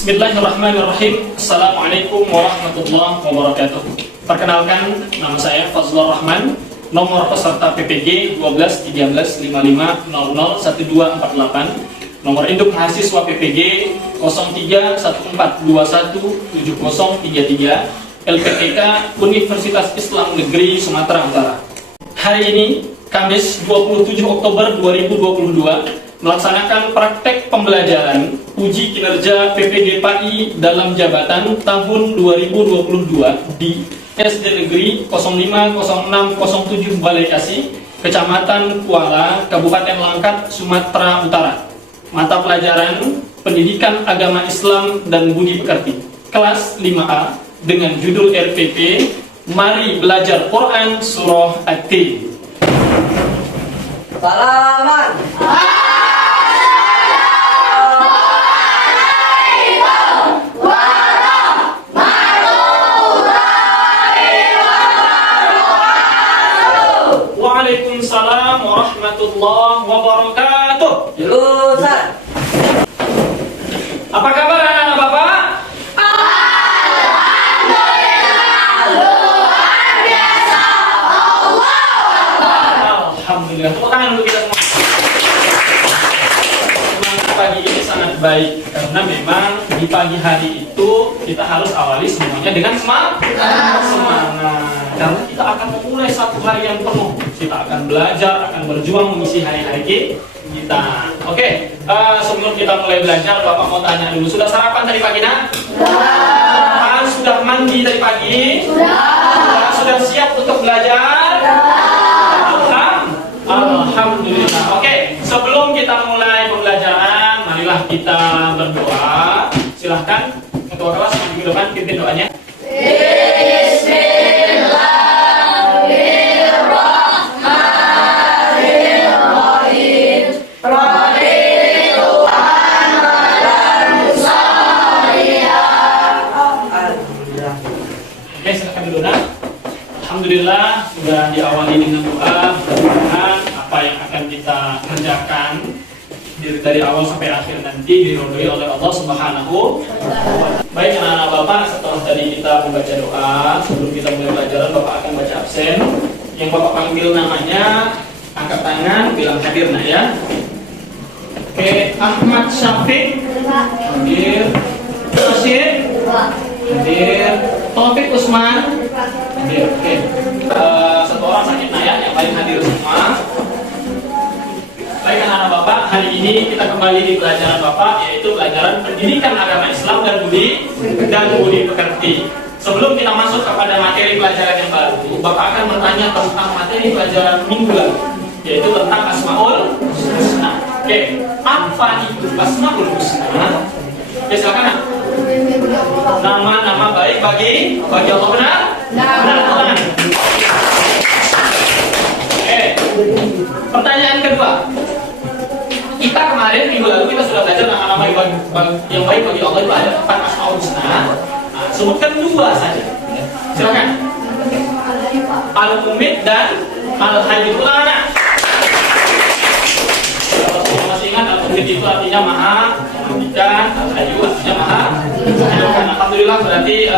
Bismillahirrahmanirrahim. Assalamualaikum warahmatullahi wabarakatuh. Perkenalkan, nama saya Fazlur Rahman. Nomor peserta PPG 121355001248. Nomor induk mahasiswa PPG 0314217033. LPTK Universitas Islam Negeri Sumatera Utara. Hari ini, Kamis 27 Oktober 2022, melaksanakan praktek pembelajaran uji kinerja PPG PAI dalam jabatan tahun 2022 di SD Negeri 050607 Balai Kasih, Kecamatan Kuala, Kabupaten Langkat, Sumatera Utara. Mata pelajaran Pendidikan Agama Islam dan Budi Pekerti, kelas 5A, dengan judul RPP Mari Belajar Quran Surah At-Tin. Salaman. Waalaikumsalam warahmatullahi wabarakatuh. Jurusan. Apa kabar anak-anak Bapak? Alhamdulillah. Tepuk tangan untuk kita semua. Semangat pagi ini sangat baik karena memang di pagi hari itu kita harus awali semuanya dengan semangat. Karena kita akan memulai satu hari yang penuh. Kita akan belajar, akan berjuang mengisi hari-hari kita. Oke, sebelum kita mulai belajar, Bapak mau tanya dulu. Sudah sarapan tadi pagi, nak? Sudah. Sudah mandi tadi pagi? Sudah. Sudah siap untuk belajar? Alhamdulillah. Oke, sebelum kita mulai pembelajaran, marilah kita berdoa. Silahkan ketua kelas maju ke depan, pimpin doanya. Oke, silahkan dulu, nak. Alhamdulillah sudah diawali dengan doa. Mudah-mudahan apa yang akan kita kerjakan dari awal sampai akhir nanti diridhoi oleh Allah Subhanahu wa Ta'ala. Baik anak-anak Bapak, setelah tadi kita membaca doa, sebelum kita mulai pelajaran, Bapak akan baca absen. Yang Bapak panggil namanya, angkat tangan, bilang hadir, nak ya. Oke, Ahmad Syafiq hadir. Nasir hadir. Taufik Usman hadir. Oke. Satu orang sakit, nah ya, yang lain hadir semua. Baik anak-anak Bapak, hari ini kita kembali di pelajaran Bapak, yaitu pelajaran Pendidikan Agama Islam dan Budi Pekerti. Sebelum kita masuk kepada materi pelajaran yang baru, Bapak akan bertanya tentang materi pelajaran minggu lalu, yaitu tentang Asmaul Husna. Oke, apa itu Asmaul Husna? Oke, silakan, nak. Nama-nama baik bagi Allah, benar? Benar. Pertanyaan kedua, kita kemarin minggu lalu kita sudah belajar nama-nama yang baik bagi Allah itu ada 4 Asmaul Husna. Nah, sebutkan 2 saja. Silakan. Al-Mumit dan Al-Hayyul Anak. Kalau masih ingat, Al-Mumit itu artinya maha mematikan, Al-Hayyu artinya maha menghidupkan. Alhamdulillah berarti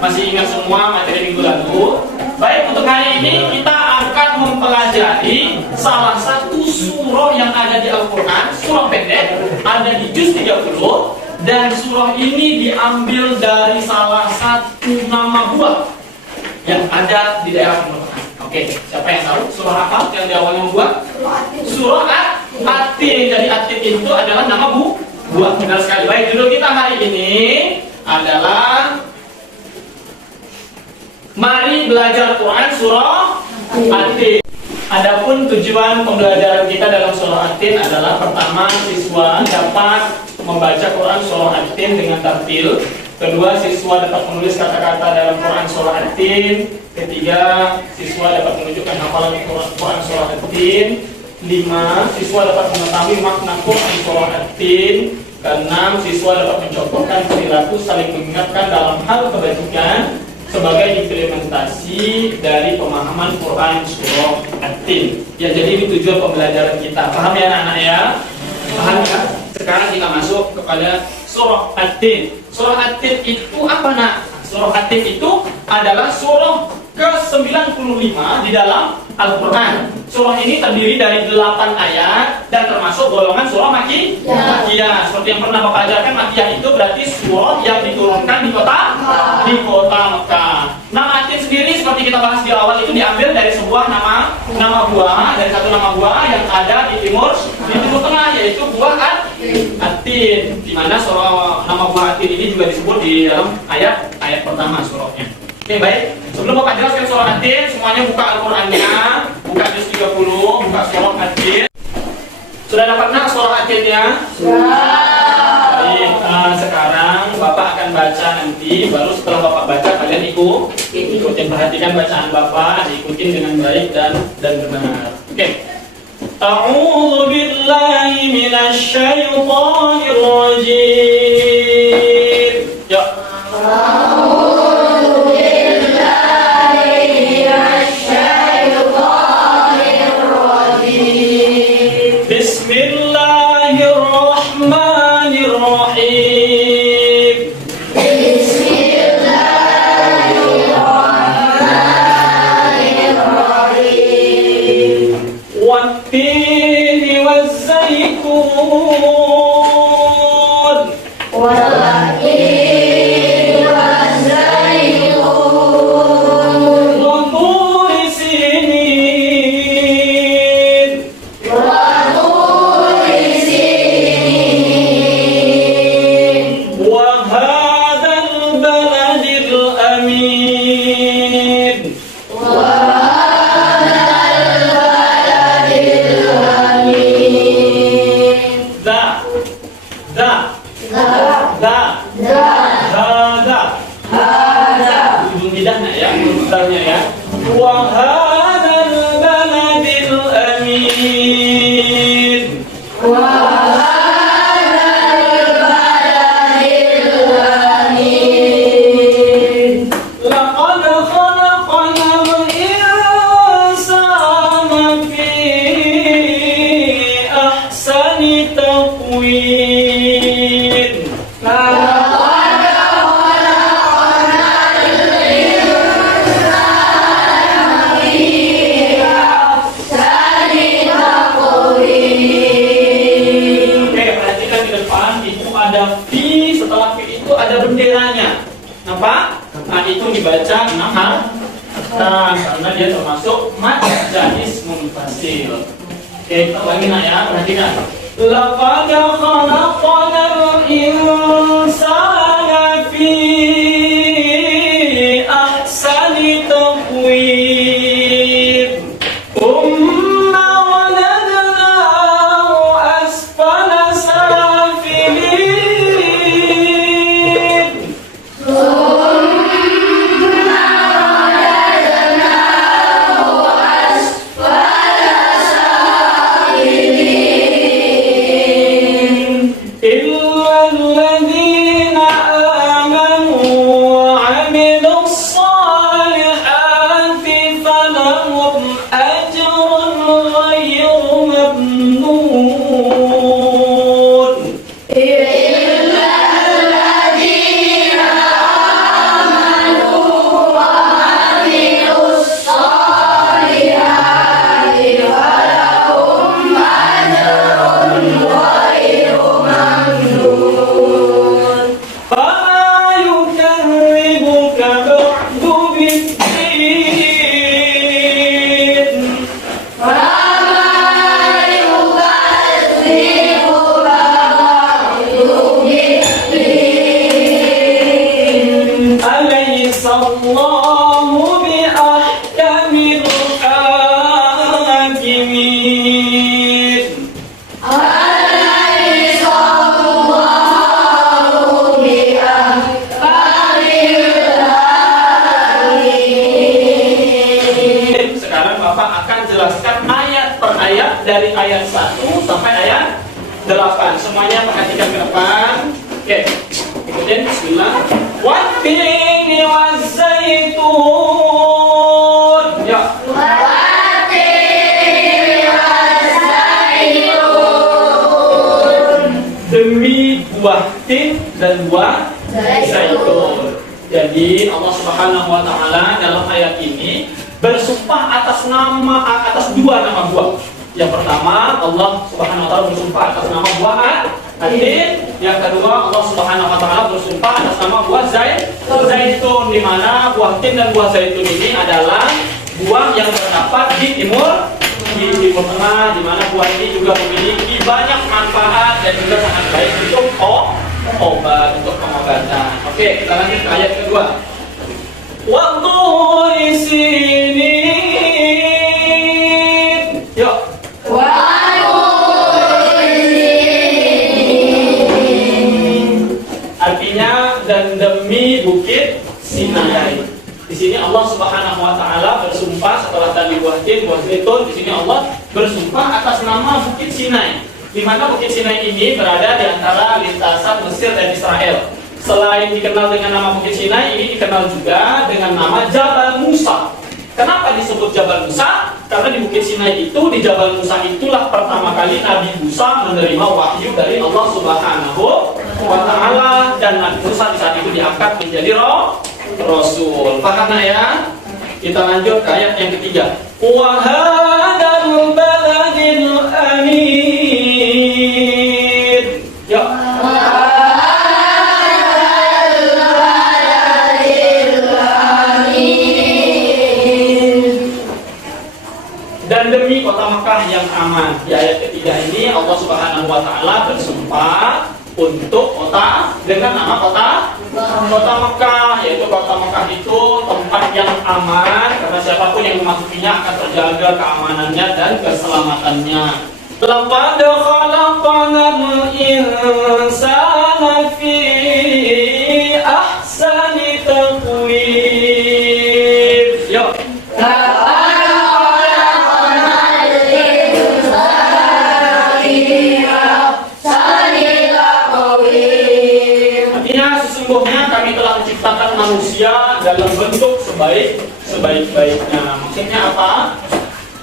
masih ingat semua materi minggu lalu. Baik, untuk hari ini kita akan mempelajari salah satu surah yang ada di Al-Quran, surah pendek, ada di juz 30, dan surah ini diambil dari salah satu nama buah yang ada di daerah Mekah. Oke, siapa yang tahu surah apa yang di awalnya buah? Surah At-Tin. Jadi At-Tin itu adalah nama buah. Benar sekali. Baik, judul kita hari ini adalah Mari Belajar Quran Surah At-Tin. Adapun tujuan pembelajaran kita dalam surah At-Tin adalah pertama, siswa dapat membaca Quran surah At-Tin dengan tartil. Kedua, siswa dapat menulis kata-kata dalam Quran surah At-Tin. Ketiga, siswa dapat menunjukkan hafalan Quran surah At-Tin. 5, siswa dapat mengetahui makna Quran surah At-Tin. Keenam, siswa dapat mencontohkan perilaku saling mengingatkan dalam hal kebajikan sebagai implementasi dari pemahaman Quran surah At-Tin. Ya, jadi ini tujuan pembelajaran kita. Paham ya anak-anak ya? Paham ya? Sekarang kita masuk kepada surah At-Tin. Surah At-Tin itu apa nak? Surah At-Tin itu adalah surah ke-95 di dalam Al-Quran. Surah ini terdiri dari 8 ayat dan termasuk golongan surah Makkiyah. Seperti yang pernah Bapak ajarkan, Makkiyah itu berarti surah yang diturunkan di kota Mekah. Nama At-Tin sendiri seperti kita bahas di awal itu diambil dari sebuah nama buah, dari satu nama buah yang ada di timur tengah, yaitu buah At-Tin. Di mana surah nama buah At-Tin ini juga disebut di dalam ayat pertama surahnya. Oke, baik. Sebelum Bapak jelaskan surah At-Tin, semuanya buka Al-Qur'annya, buka juz 30, buka surah At-Tin. Sudah dapat nak surah At-Tin-nya? Sudah. Baik, sekarang Bapak akan baca nanti, baru setelah Bapak baca kalian ikutin, perhatikan bacaan Bapak, diikutin dengan baik dan benar. Oke. A'udzu billahi minasy syaithanir rajim. Ya. Dibaca 6 karena dia termasuk mad jais munfasil. Oke, lagi nak ya, perhatikan. Laqad khalaqnal insana fi ahsani taqwim. Thumma radadnahu asfala safilin. Dari ayat 1 sampai ayat 8. Semuanya perhatikan ke depan. Oke. Ikutin bismillah. Wat-tini waz-zaitun. Ya. Wat-tini waz-zaitun. buah tin dan buah zaitun. Jadi Allah Subhanahu wa taala dalam ayat ini bersumpah atas dua nama buah. Yang pertama, Allah Subhanahu wa taala bersumpah atas nama buah tin. Yang kedua, Allah Subhanahu wa taala bersumpah atas nama buah zaitun, di mana buah tin dan buah zaitun ini adalah buah yang terdapat di timur tengah, di mana buah ini juga memiliki banyak manfaat dan juga sangat baik untuk obat, untuk pengobatan. Oke, kita lanjut ke ayat kedua. Watturi sinin. Yuk. Artinya dan demi bukit Sinai. Di sini Allah Subhanahu wa taala bersumpah setelah tadi buah tin, buah zaitun, di sini Allah bersumpah atas nama Bukit Sinai. Di mana Bukit Sinai ini berada di antara lintasan Mesir dan Israel. Selain dikenal dengan nama Bukit Sinai, ini dikenal juga dengan nama Jabal Musa. Kenapa disebut Jabal Musa? Karena di Bukit Sinai itu, di Jabal Musa itulah pertama kali Nabi Musa menerima wahyu dari Allah Subhanahu wa taala, dan Nabi Musa di saat itu diangkat menjadi Rasul. Paham ya? Kita lanjut ke ayat yang ketiga. Wa hadzal baladil amin. Ya. Dan demi kota Mekah yang aman. Di ayat ketiga ini Allah Subhanahu wa taala bersumpah untuk kota dengan nama kota Mekah, yaitu kota Mekah itu tempat yang aman karena siapapun yang memasukinya akan terjaga keamanannya dan keselamatannya. Laqad khalaqnal insana fi ahsani taqwim. Yuk. Sesungguhnya kami telah menciptakan manusia dalam bentuk sebaik-baiknya. Maksudnya apa?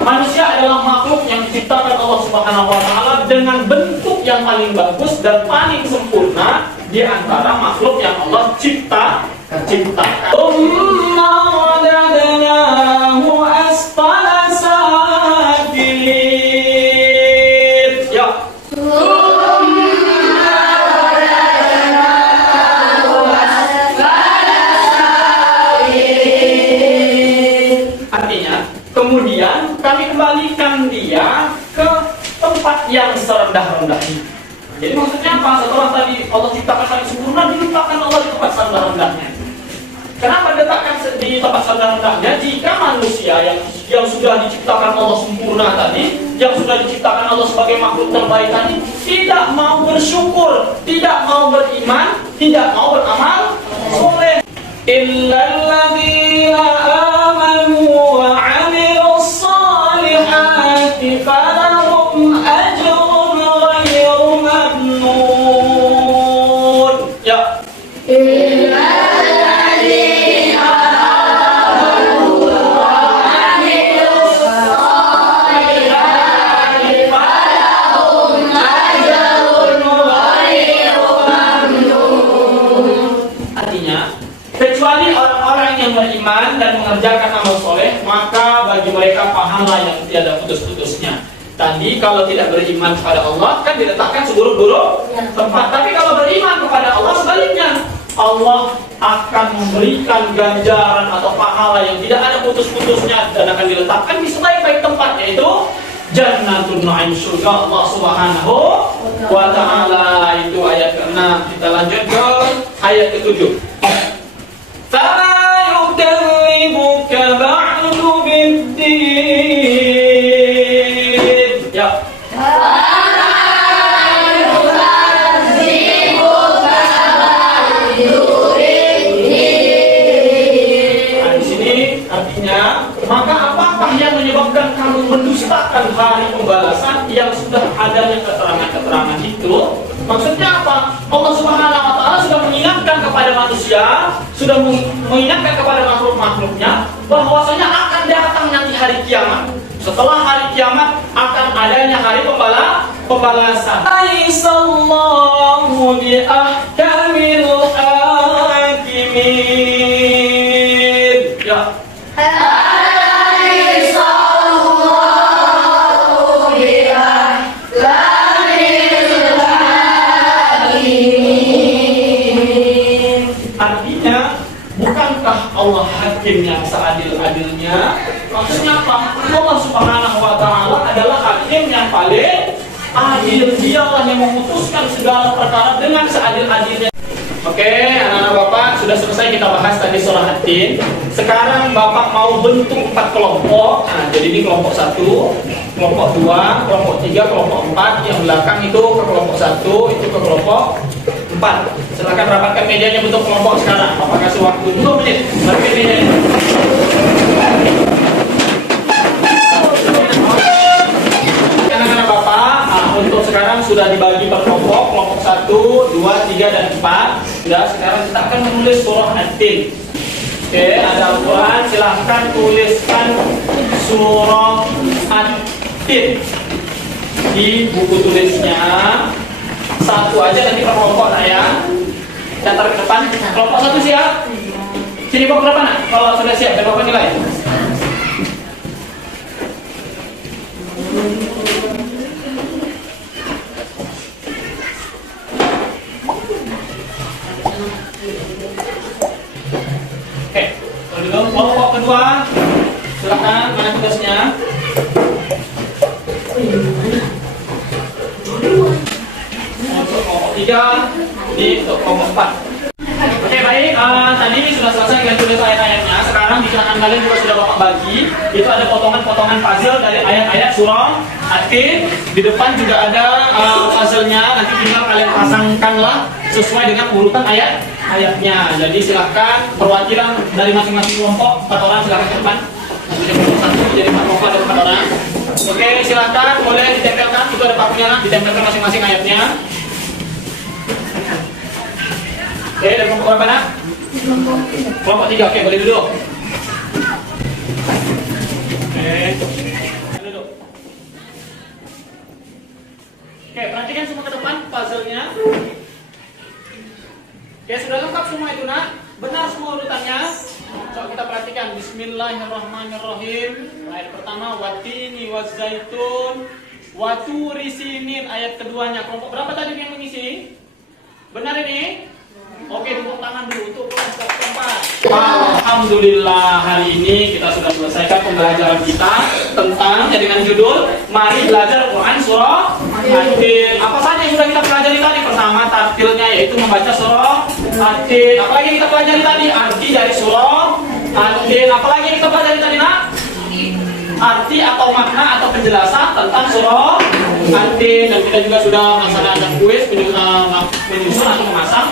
Manusia adalah makhluk yang diciptakan Allah Subhanahu wa taala dengan bentuk yang paling bagus dan paling sempurna di antara makhluk yang Allah ciptakan. Kemudian kami kembalikan dia ke tempat yang serendah-rendahnya. Jadi maksudnya apa? Setelah tadi Allah ciptakan paling sempurna, diletakkan Allah di tempat serendah-rendahnya. Kenapa diletakkan di tempat serendah-rendahnya? Jika manusia yang sudah diciptakan Allah sempurna tadi, yang sudah diciptakan Allah sebagai makhluk terbaik tadi, tidak mau bersyukur, tidak mau beriman, tidak mau beramal soleh. Illalladzina amanu wa 'amilus solihati falahum ajrun ghairu mamnun. Ya. Illalladzina amanu wa 'amilus solihati falahum ajrun ghairu mamnun. Artinya, kecuali orang-orang yang beriman dan mengerjakan amal soleh, maka bagi mereka pahala yang tiada putus-putusnya. Tadi kalau tidak beriman kepada Allah kan diletakkan seburuk-buruk tempat. Tapi kalau beriman kepada Allah sebaliknya, Allah akan memberikan ganjaran atau pahala yang tidak ada putus-putusnya dan akan diletakkan di sebaik-baik tempat, yaitu Jannatul Na'im, surga Allah Subhanahu wa taala. Itu ayat ke-6. Kita lanjut ke ayat ke-7. فَمَا يُكَذِّبُكَ بَعْدُ بِالدِّينِ. Ya. Di sini artinya, maka apakah yang menyebabkan kamu mendustakan hari pembalasan yang sudah adanya keterangan-keterangan itu? Maksudnya apa? Allah Subhanahu wa taala sudah mengingatkan kepada manusia, sudah mengingatkan kepada makhluk-makhluknya bahwasanya akan datang nanti hari kiamat. Setelah hari kiamat akan adanya hari pembalasan. Aisallahu bi ahkamil hakimin. Ya. Artinya, bukankah Allah hakim yang seadil-adilnya? Maksudnya apa? Allah Subhanahu wa Ta'ala adalah hakim yang paling adil. Dialah yang memutuskan segala perkara dengan seadil-adilnya. Oke, anak-anak Bapak, sudah selesai kita bahas tadi surah At-Tin. Sekarang Bapak mau bentuk 4 kelompok. Nah, jadi ini kelompok 1, kelompok 2, kelompok 3, kelompok 4. Yang belakang itu ke kelompok 1, itu ke kelompok 4. Silakan rapatkan mejanya bentuk kelompok sekarang. Bapak kasih waktu 2 menit. Rapatkan mejanya. Anak-anak Bapak, untuk sekarang sudah dibagi per kelompok. Kelompok 1, 2, 3, dan 4. Sudah, sekarang kita akan menulis surah At-Tin. Oke, ada Al-Quran. Silahkan tuliskan surah At-Tin di buku tulisnya. Satu aja nanti per kelompok nak ya. Catat ke depan. Kelompok 1 siap. Sini bawa ke depan nak. Kalau sudah siap, dan Bapak nilai. Oke, kalau dulu kelompok kedua, silakan mana tugasnya. Untuk kelompok 3, di untuk kelompok 4. Oke, baik, tadi sudah selesai dengan tulis ayat-ayatnya. Sekarang di tangan kalian juga sudah Bapak bagi. Itu ada potongan-potongan puzzle dari ayat-ayat surah At-Tin. Di depan juga ada puzzle-nya. Nanti tinggal kalian pasangkanlah sesuai dengan urutan ayatnya. Jadi silahkan perwakilan dari masing-masing kelompok 4 orang silahkan ke depan. Jadi kelompok 1 jadi 4 kelompok ada 4 orang. Oke, silahkan boleh ditempelkan. Itu ada pakunya, ditempelkan masing-masing ayatnya. Oke, dari kelompok berapa nak? Kelompok 3, oke boleh duduk. Oke, duduk. Oke, perhatikan semua ke depan puzzle-nya. Oke, sudah lengkap semua itu nak? Benar semua urutannya? Coba kita perhatikan. Bismillahirrahmanirrahim. Ayat pertama, watini wazaitun waturi sinin. Ayat keduanya, kelompok berapa tadi yang mengisi? Benar ini? Oke, tepuk tangan dulu untuk kelompok keempat. Alhamdulillah, hari ini kita sudah selesaikan pembelajaran kita tentang dengan judul Mari Belajar Quran Surah At-Tin. Apa saja yang sudah kita pelajari tadi? Pertama, tartilnya yaitu membaca surah At-Tin. Apalagi yang kita pelajari tadi? Arti dari surah At-Tin. Apalagi yang kita pelajari tadi nak? Arti atau makna atau penjelasan tentang surah At-Tin. Dan kita juga sudah melaksanakan kuis menyusun atau memasang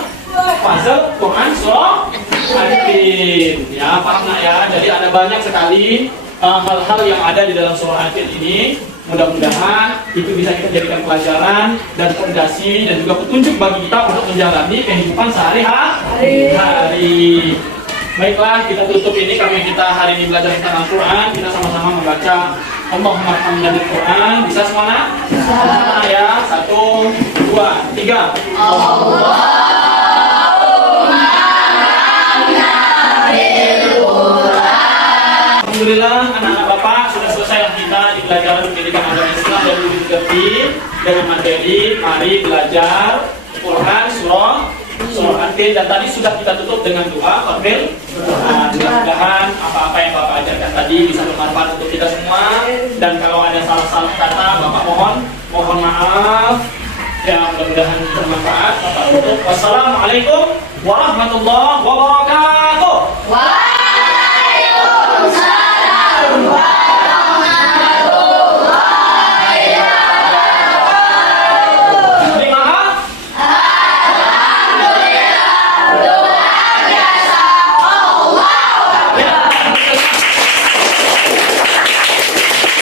puzzle Quran surah At-Tin. Ya, paham nak ya? Jadi ada banyak sekali hal-hal yang ada di dalam surah At-Tin ini. Mudah-mudahan itu bisa kita jadikan pelajaran dan fondasi dan juga petunjuk bagi kita untuk menjalani kehidupan sehari-hari. Baiklah, kita tutup ini karena kita hari ini belajar tentang Al-Quran. Kita sama-sama membaca Allahumma hamdani Quran. Bisa semua? Bisa ya. 1, 2, 3. Alhamdulillah, anak-anak Bapak sudah selesai kita di pelajaran pendidikan agama Islam dan Ulum Fiqh dengan materi Mari Belajar Quran Surah At-Tin. Dan tadi sudah kita tutup dengan doa Qabil. Mudah-mudahan apa-apa yang Bapak ajarkan tadi bisa bermanfaat untuk kita semua. Dan kalau ada salah-salah kata, Bapak mohon maaf. Ya, mudah-mudahan bermanfaat. Bapak tutup. Wassalamualaikum warahmatullahi wabarakatuh.